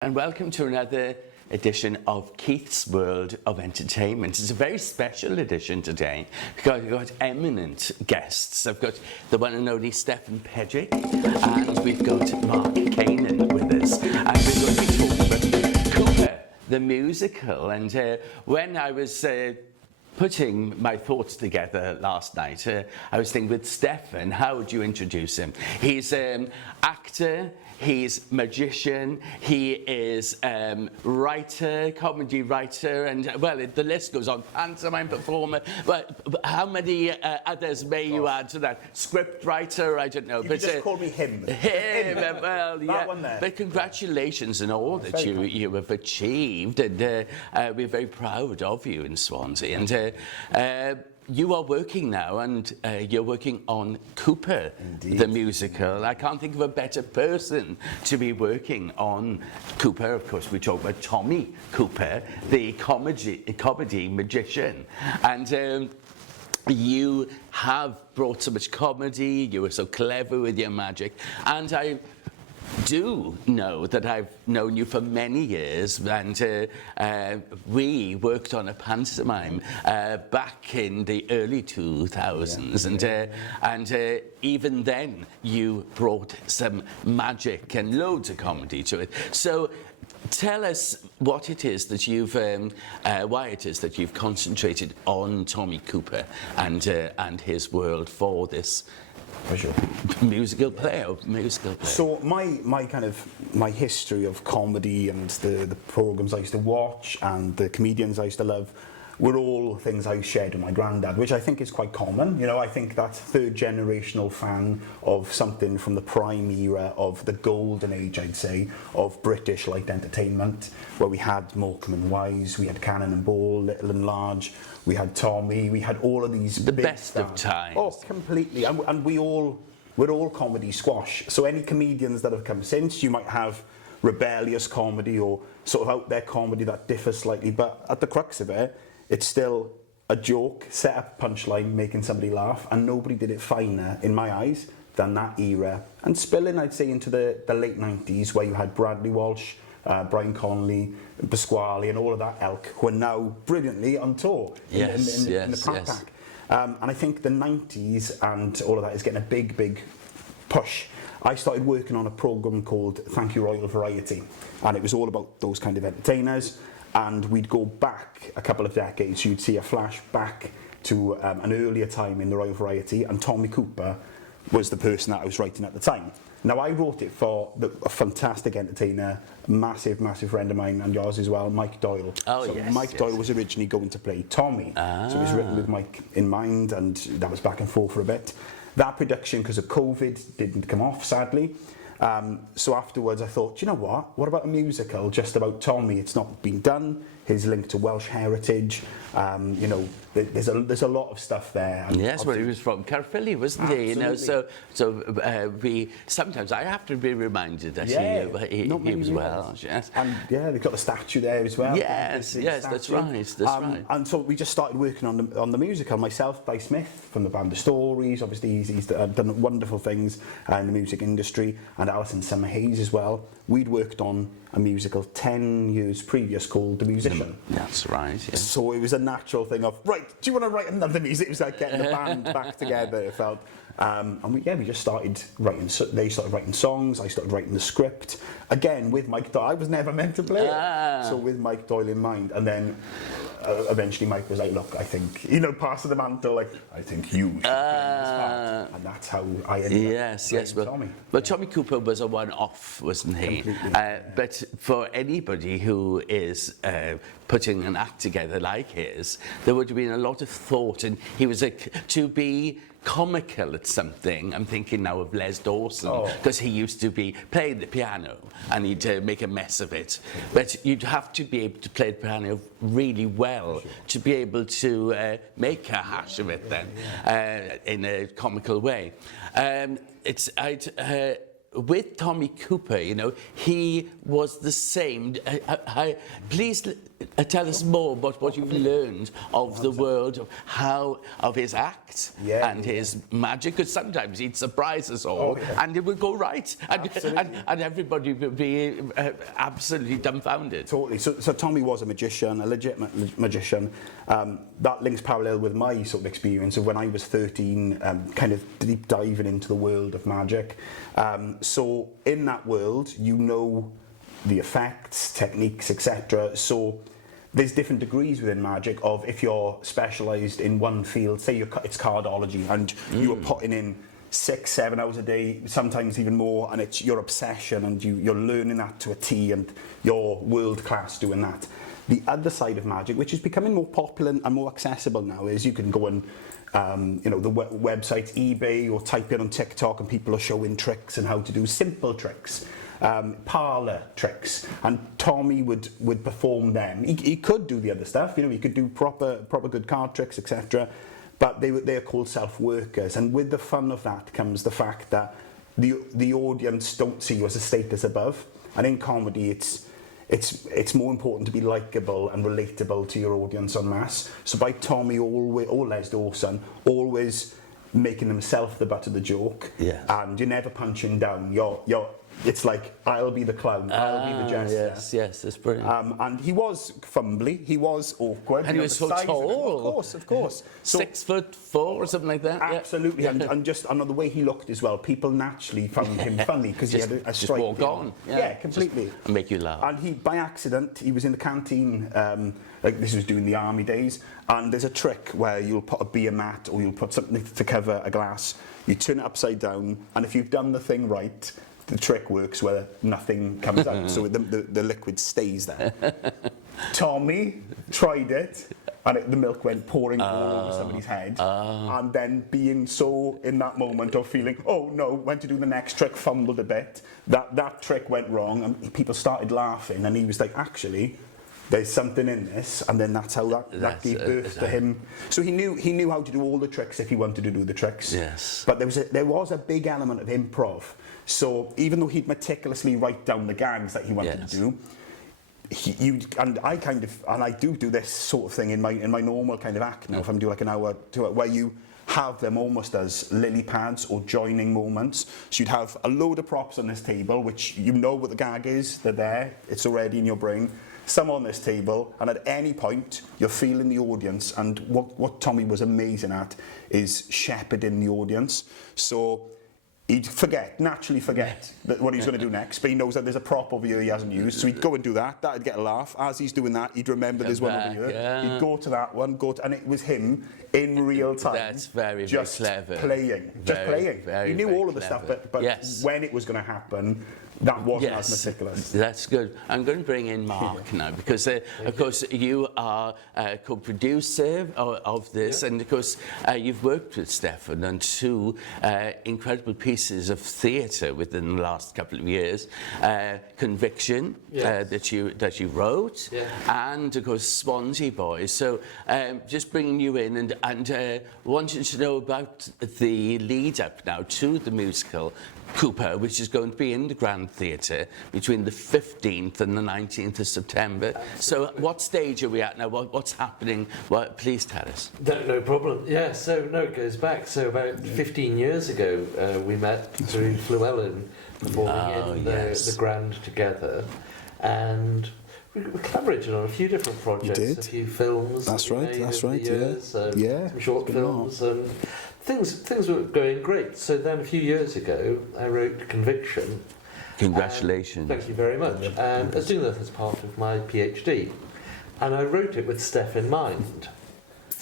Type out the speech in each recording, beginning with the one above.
And welcome to another edition of Keith's World of Entertainment. It's a very special edition today because we've got eminent guests. I've got the one and only Stefan Pejic, and we've got Mark Cainen with us. And we're going to be talking about Cooper, the musical. And when I was putting my thoughts together last night, I was thinking with Stefan, how would you introduce him? He's an actor, he's magician, he is writer, comedy writer, and well, the list goes on, pantomime performer, but how many others may you add to that? Script writer, I don't know. You but just call me him. Him, well, yeah. One there. But congratulations on all that you have achieved, and we're very proud of you in Swansea. And you are working now, and you're working on Cooper, Indeed. The musical. I can't think of a better person to be working on Cooper. Of course, we talk about Tommy Cooper, the comedy magician. And you have brought so much comedy, you were so clever with your magic, and I do know that I've known you for many years, and we worked on a pantomime back in the early 2000s, and even then you brought some magic and loads of comedy to it. So tell us what it is that you've, why it is that you've concentrated on Tommy Cooper and his world for this musical play. So my history of comedy and the programs I used to watch and the comedians I used to love were all things I shared with my granddad, which I think is quite common. You know, I think that third generational fan of something from the prime era of the golden age, I'd say, of British light entertainment, where we had Morecambe and Wise, we had Cannon and Ball, Little and Large, we had Tommy, we had all of these the big best stars. Of times. Oh, completely. And we're all comedy squash. So any comedians that have come since, you might have rebellious comedy or sort of out there comedy that differs slightly, but at the crux of it, it's still a joke, set up punchline, making somebody laugh, and nobody did it finer, in my eyes, than that era. And spilling, I'd say, into the late 90s, where you had Bradley Walsh, Brian Connolly, Pasquale, and all of that elk, who are now brilliantly on tour in the Pratt Pack. And I think the 90s and all of that is getting a big push. I started working on a programme called Thank You Royal Variety, and it was all about those kind of entertainers. And we'd go back a couple of decades, you'd see a flash back to an earlier time in the Royal Variety, and Tommy Cooper was the person that I was writing at the time. Now, I wrote it for a fantastic entertainer, massive friend of mine and yours as well, Mike Doyle. Oh, so yes. Mike Doyle was originally going to play Tommy, so it was written with Mike in mind, and that was back and forth for a bit. That production, because of COVID, didn't come off, sadly. So afterwards I thought, you know what about a musical just about Tommy? It's not been done, his link to Welsh heritage, you know, there's a lot of stuff there. And yes, well, he was from Caerphilly, wasn't he? You know, so we sometimes I have to be reminded that he was Welsh. Yes, and they've got the statue there as well. Yes, that's right. Right. And so we just started working on the musical. Myself, Di Smith from the band The Stories, obviously he's done wonderful things in the music industry, and Alison Summerhays as well. We'd worked on a musical 10 years previous called The Musician. That's right. Yeah. So it was a natural thing of, right, do you want to write another music? It was like getting the band back together, it felt. And we just started writing, they started writing songs, I started writing the script. Again, with Mike Doyle, I was never meant to play it. So with Mike Doyle in mind. And then eventually Mike was like, look, I think, you know, passing the mantle, like, I think you should play this part. And that's how I ended up Tommy. But Tommy Cooper was a one-off, wasn't he? But for anybody who is putting an act together like his, there would have been a lot of thought, and he was to be comical at something. I'm thinking now of Les Dawson, because he used to be playing the piano and he'd make a mess of it. But you'd have to be able to play the piano really well to be able to make a hash of it then in a comical way. with Tommy Cooper, you know, he was the same. Please tell us more about what you've learned of the world of his act and his magic, because sometimes he'd surprise us all and it would go right, and everybody would be absolutely dumbfounded. Totally. So Tommy was a magician, a legitimate magician. That links parallel with my sort of experience of when I was 13, kind of deep diving into the world of magic. So in that world, you know the effects, techniques, etc. So there's different degrees within magic of if you're specialised in one field, say it's cardology, and you are putting in 6-7 hours a day, sometimes even more, and it's your obsession, and you're learning that to a T, and you're world class doing that. The other side of magic, which is becoming more popular and more accessible now, is you can go and you know, the websites, eBay, or type in on TikTok, and people are showing tricks and how to do simple tricks, parlour tricks, and Tommy would perform them. He could do the other stuff, you know, he could do proper good card tricks, etc. But they are called self-workers, and with the fun of that comes the fact that the audience don't see you as a status above, and in comedy it's more important to be likeable and relatable to your audience en masse. So by Tommy or Les Dawson always making himself the butt of the joke, and you're never punching down. It's like, I'll be the clown, I'll be the jester. Yes, that's brilliant. And he was fumbly, he was awkward. And he was so tall. Of course. So, 6'4" or something like that. Absolutely, and just the way he looked as well, people naturally found him funny because he had a strike. Just walk on. Yeah, completely. Just make you laugh. And he, by accident, he was in the canteen, like this was during the army days, and there's a trick where you'll put a beer mat or you'll put something to cover a glass, you turn it upside down, and if you've done the thing right, the trick works where nothing comes out, so the liquid stays there. Tommy tried it, and the milk went pouring all over somebody's head, and then being so in that moment of feeling, oh no, went to do the next trick, fumbled a bit, that trick went wrong, and people started laughing, and he was like, actually, there's something in this, and then that's how that gave birth to him. So he knew how to do all the tricks if he wanted to do the tricks. Yes. But there was a big element of improv. So even though he'd meticulously write down the gags that he wanted to do, I do this sort of thing in my normal kind of act now. If I'm doing like an hour to it, where you have them almost as lily pads or joining moments. So you'd have a load of props on this table, which you know what the gag is, they're there, it's already in your brain. Some on this table, and at any point you're feeling the audience, and what Tommy was amazing at is shepherding the audience. So he'd naturally forget what he's going to do next, but he knows that there's a prop over here he hasn't used, so he'd go and do that, that'd get a laugh. As he's doing that, he'd remember there's one over here, he'd go to that one, and it was him in real time. That's very clever. Playing. He knew all of the stuff, but when it was going to happen, that wasn't as meticulous. That's good. I'm going to bring in Mark now, because of course you are co-producer of this, and of course you've worked with Stefan on two incredible pieces of theatre within the last couple of years. Conviction, that you wrote, and of course Swansea Boys. So just bringing you in and wanting to know about the lead up now to the musical Cooper, which is going to be in the Grand Theatre between the 15th and the 19th of September. So what stage are we at now? What's happening? Well, please tell us. No problem. Yeah, it goes back. So about 15 years ago, we met through Llewellyn performing in the Grand together, and we collaborated on a few different projects, a few films. That's right, some short films, and things were going great. So then a few years ago, I wrote Conviction. Congratulations. Thank you very much. And I was doing that as part of my PhD, and I wrote it with Steph in mind,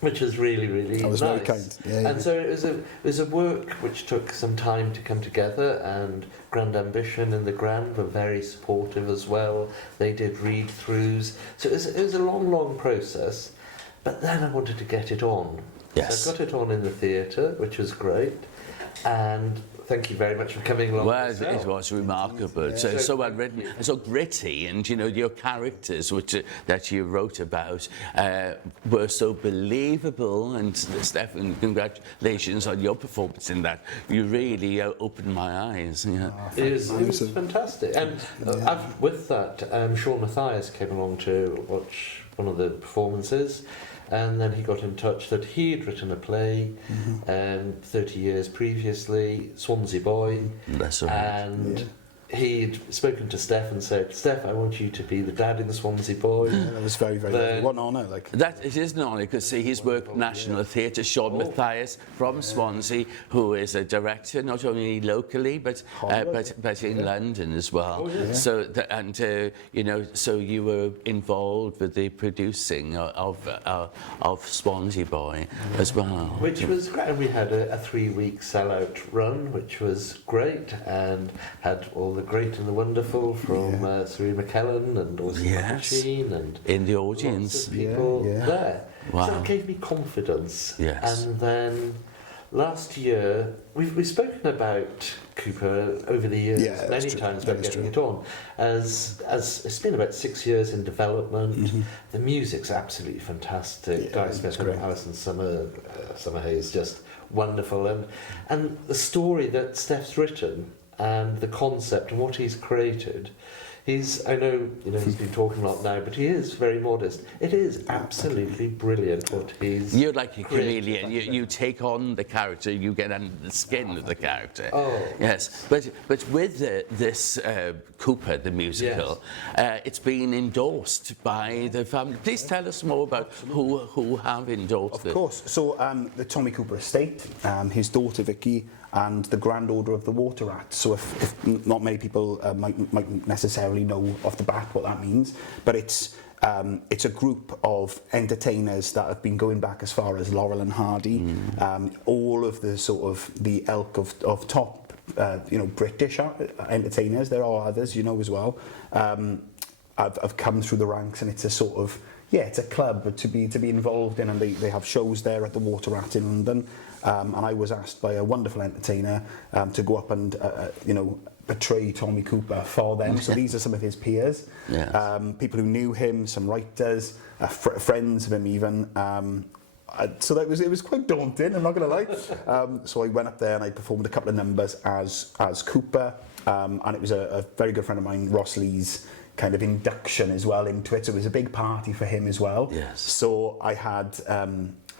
which is really nice. That was very kind. And so it was a work which took some time to come together, and Grand Ambition and the Grand were very supportive as well. They did read-throughs. So it was a long process, but then I wanted to get it on. Yes. So I got it on in the theatre, which was great, and thank you very much for coming along. Well, it was remarkable. So well written, so gritty, and you know your characters, that you wrote about, were so believable. And Stefan, congratulations on your performance in that. You really opened my eyes. Yeah. It was fantastic. And with that, Sean Mathias came along to watch one of the performances. And then he got in touch that he'd written a play 30 years previously, Swansea Boy. That's right. And he'd spoken to Steph and said, Steph, I want you to be the dad in the Swansea Boy. Yeah, that was very, very what an honour. Like. That it is an honour because he's worked National Theatre. Sean Mathias from Swansea, who is a director not only locally but in London as well. So you know, so you were involved with the producing of Swansea Boy as well, which was great. And we had a 3-week sellout run, which was great, and had all the great and the wonderful from Sir McKellen and also Sheen and in the audience, lots of people there. Wow. So that gave me confidence. Yes. And then last year we've spoken about Cooper over the years many times about getting it on. As it's been about 6 years in development. The music's absolutely fantastic. Guy Smith and Alison Summerhays just wonderful, and the story that Steph's written and the concept and what he's created. I know, he's been talking a lot now, but he is very modest. It is absolutely brilliant what he's You're like a created. chameleon. You take on the character, you get under the skin of the character. Oh. Yes, but with this Cooper, the musical, it's been endorsed by the family. Please tell us more about who have endorsed it. Of course. So the Tommy Cooper estate, his daughter Vicky, and the Grand Order of the Water Rat. So if not many people might necessarily know off the bat what that means, but it's a group of entertainers that have been going back as far as Laurel and Hardy, all of the sort of the ilk of top British entertainers. There are others, as well. I've come through the ranks, and it's a sort of it's a club to be involved in, and they have shows there at the Water Rat in London. And I was asked by a wonderful entertainer to go up and portray Tommy Cooper for them. So these are some of his peers, people who knew him, some writers, friends of him even. So it was quite daunting, I'm not going to lie. So I went up there and I performed a couple of numbers as Cooper, and it was a very good friend of mine, Ross Lee's kind of induction as well into it. So it was a big party for him as well. Yes. So I had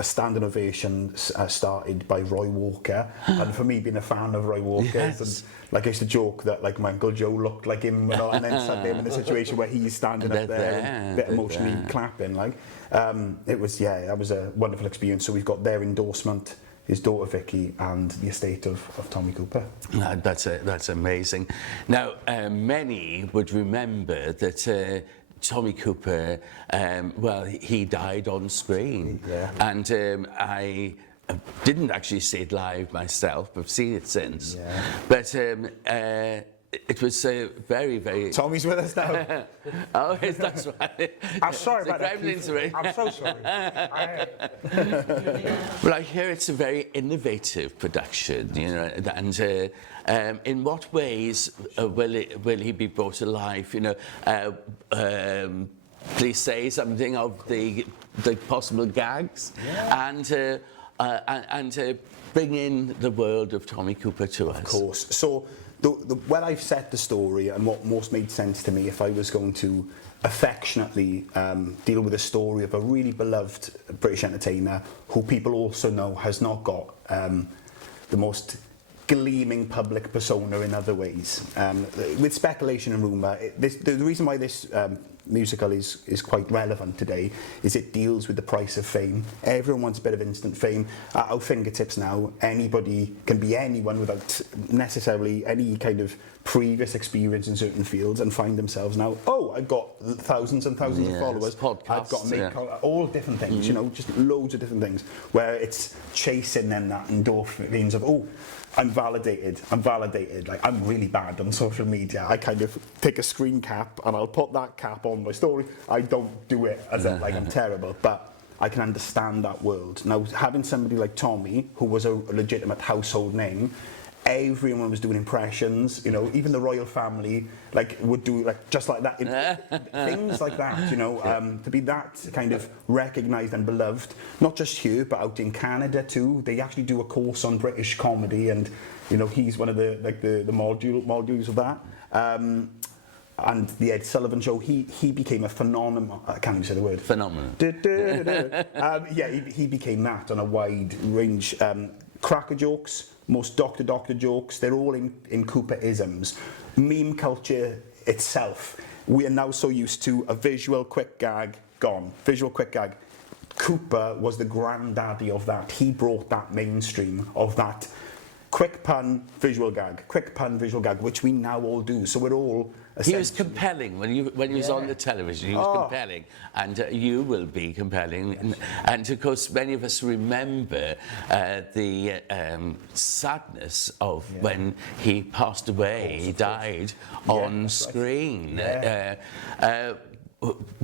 a standing ovation started by Roy Walker, and for me being a fan of Roy Walker's, and like I used to joke that like my Uncle Joe looked like him, and then suddenly I'm in a situation where he's standing up there and a bit emotionally clapping. It was that was a wonderful experience. So we've got their endorsement, his daughter Vicky, and the estate of Tommy Cooper. That's amazing. Now many would remember that Tommy Cooper, he died on screen. And I didn't actually see it live myself, I've seen it since. But it was very, very... Tommy's with us now. Oh, yes, that's right. I'm sorry about that. I'm so sorry. Well, I hear it's a very innovative production, and in what ways will he be brought to life? Please say something of the possible gags, and bring in the world of Tommy Cooper to us. Of course. So when I've set the story and what most made sense to me, if I was going to affectionately deal with a story of a really beloved British entertainer who people also know has not got the most gleaming public persona in other ways. With speculation and rumour, the reason why this musical is quite relevant today is it deals with the price of fame. Everyone wants a bit of instant fame at our fingertips now. Anybody can be anyone without necessarily any kind of previous experience in certain fields and find themselves now, I've got thousands and thousands of followers. Podcasts, I've got to make all different things, just loads of different things, where it's chasing then that endorphins of, I'm validated, like I'm really bad on social media. I kind of take a screen cap and I'll put that cap on my story. I don't do it as if like I'm terrible, but I can understand that world. Now, having somebody like Tommy, who was a legitimate household name, everyone was doing impressions, you know, even the royal family like would do like just like that, things like that, you know, to be that kind of recognised and beloved, not just here but out in Canada too. They actually do a course on British comedy, and you know, he's one of the modules of that. And the Ed Sullivan Show, he became a phenomenon. I can't even say the word. Phenomenon. Yeah, he became that on a wide range. Cracker jokes, most Doctor jokes, they're all in Cooper-isms. Meme culture itself, we are now so used to a visual quick gag, gone. Visual quick gag. Cooper was the granddaddy of that. He brought that mainstream of that quick pun, visual gag, which we now all do. So we're all... He was compelling when he was on the television. He was compelling, and you will be compelling. And of course, many of us remember the sadness of when he passed away. He died on screen. Yeah.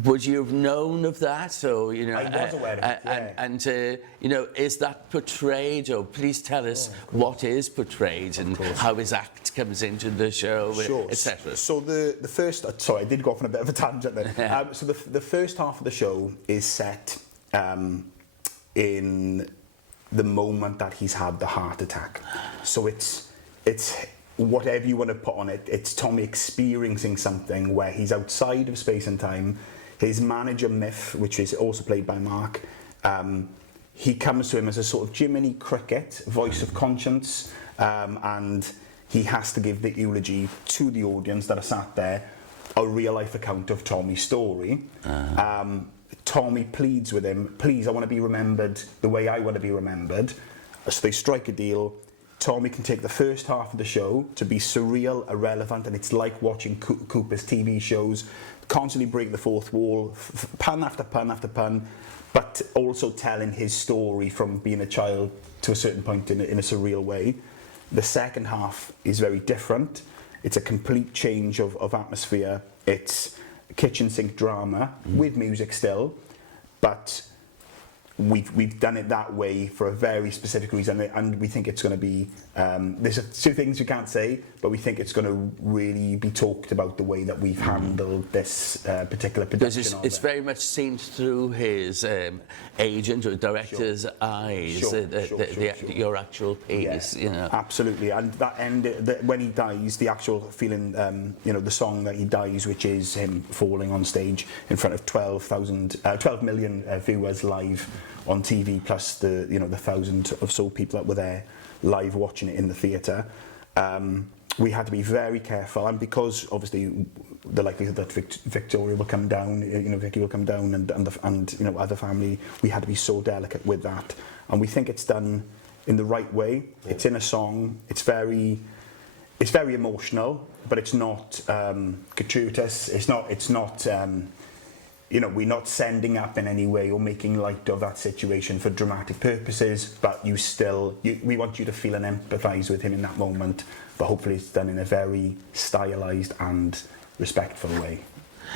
Would you have known of that? Or, you know, I was aware of it, yeah. And you know, is that portrayed? Or please tell us what is portrayed and how his act comes into the show, etc. So the first, sorry, I did go off on a bit of a tangent there. So the first half of the show is set in the moment that he's had the heart attack. So it's whatever you want to put on it, it's Tommy experiencing something where he's outside of space and time. His manager, Miff, which is also played by Mark, he comes to him as a sort of Jiminy Cricket, voice of conscience, and he has to give the eulogy to the audience that are sat there, a real-life account of Tommy's story. Tommy pleads with him, please, I want to be remembered the way I want to be remembered. So they strike a deal. Tommy can take the first half of the show to be surreal, irrelevant, and it's like watching Cooper's TV shows, constantly break the fourth wall, pun after pun after pun, but also telling his story from being a child to a certain point in a surreal way. The second half is very different. It's a complete change of atmosphere. It's kitchen sink drama with music still, but we've done it that way for a very specific reason, and we think it's going to be there's two things we can't say, but we think it's going to really be talked about the way that we've handled this particular production. Because it's very much seen through his agent or director's eyes, your actual piece. You know, absolutely. And that end, when he dies, the actual feeling, you know, the song that he dies, which is him falling on stage in front of 12 million viewers live on TV, plus the, you know, the 1,000 or so people that were there live watching it in the theatre. We had to be very careful, and because obviously the likelihood that Victoria will come down, you know, Vicky will come down, and you know, other family, we had to be so delicate with that, and we think it's done in the right way. It's in a song. It's very emotional, but it's not gratuitous. It's not. You know, we're not sending up in any way or making light of that situation for dramatic purposes, but we want you to feel and empathise with him in that moment, but hopefully it's done in a very stylised and respectful way.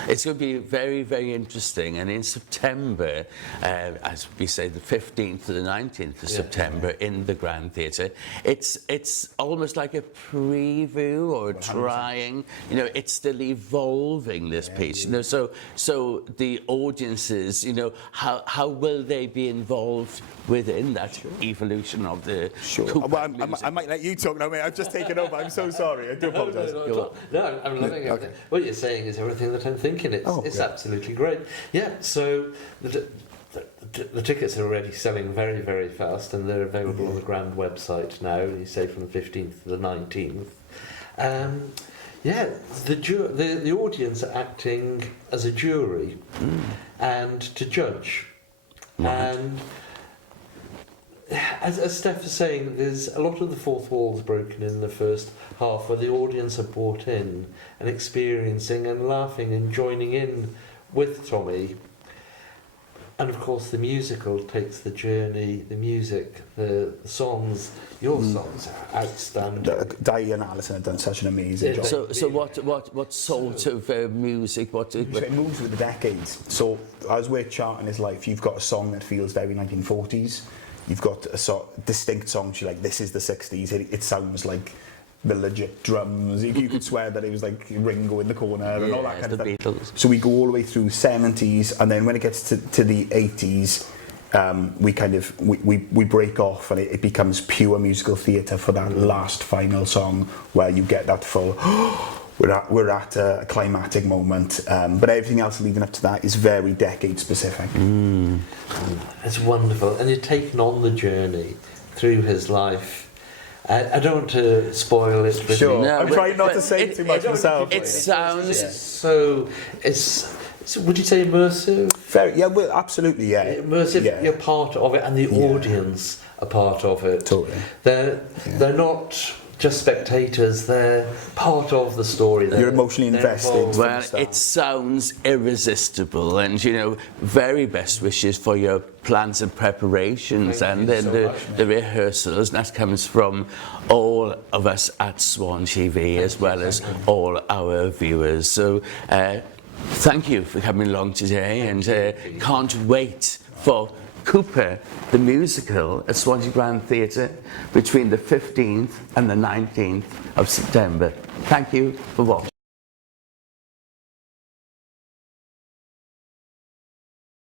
It's going to be very, very interesting, and in September, as we say, the 15th to the 19th of September in the Grand Theatre, it's almost like a preview or 100%. Trying, you know, it's still evolving, this piece, you know, so the audiences, you know, how will they be involved within that evolution of the Well, I might let you talk now, mate. I've just taken over. I'm so sorry. I do apologise. No, I'm loving it. Okay. What you're saying is everything that I'm thinking. It's absolutely great. Yeah, so the tickets are already selling very, very fast, and they're available on the Grand website now, you say from the 15th to the 19th. The audience are acting as a jury and to judge. Right. And as Steph was saying, there's a lot of the fourth wall's broken in the first half, where the audience are brought in and experiencing and laughing and joining in with Tommy. And of course the musical takes the journey, the music, the songs. Your songs are outstanding. Di and Alison have done such an amazing job. So what sort of music? It moves with the decades. So as we're charting his life, you've got a song that feels very 1940s. you've got a sort of distinct songs. You're like, this is the 60s. It sounds like the legit drums. You could swear that it was like Ringo in the corner and all that kind of thing. Beatles. So we go all the way through 70s, and then when it gets to the 80s, we break off, and it becomes pure musical theatre for that last final song where you get that full. We're at a climatic moment, but everything else leading up to that is very decade specific. It's wonderful, and you're taken on the journey through his life. I don't want to spoil it. With Sure, you. No, I'm trying not to say too much myself. It sounds So it's would you say immersive? Very, yeah, well, absolutely, yeah. Immersive. Yeah. You're part of it, and the audience are part of it. Totally. They're not just spectators. They're part of the story. You're emotionally invested. involved. Well, it sounds irresistible, and very best wishes for your plans and preparations, Thank and you then so the rehearsals. And that comes from all of us at Swan TV, as well as all our viewers. So thank you for coming along today, and can't wait for Cooper, the musical, at Swansea Grand Theatre between the 15th and the 19th of September. Thank you for watching.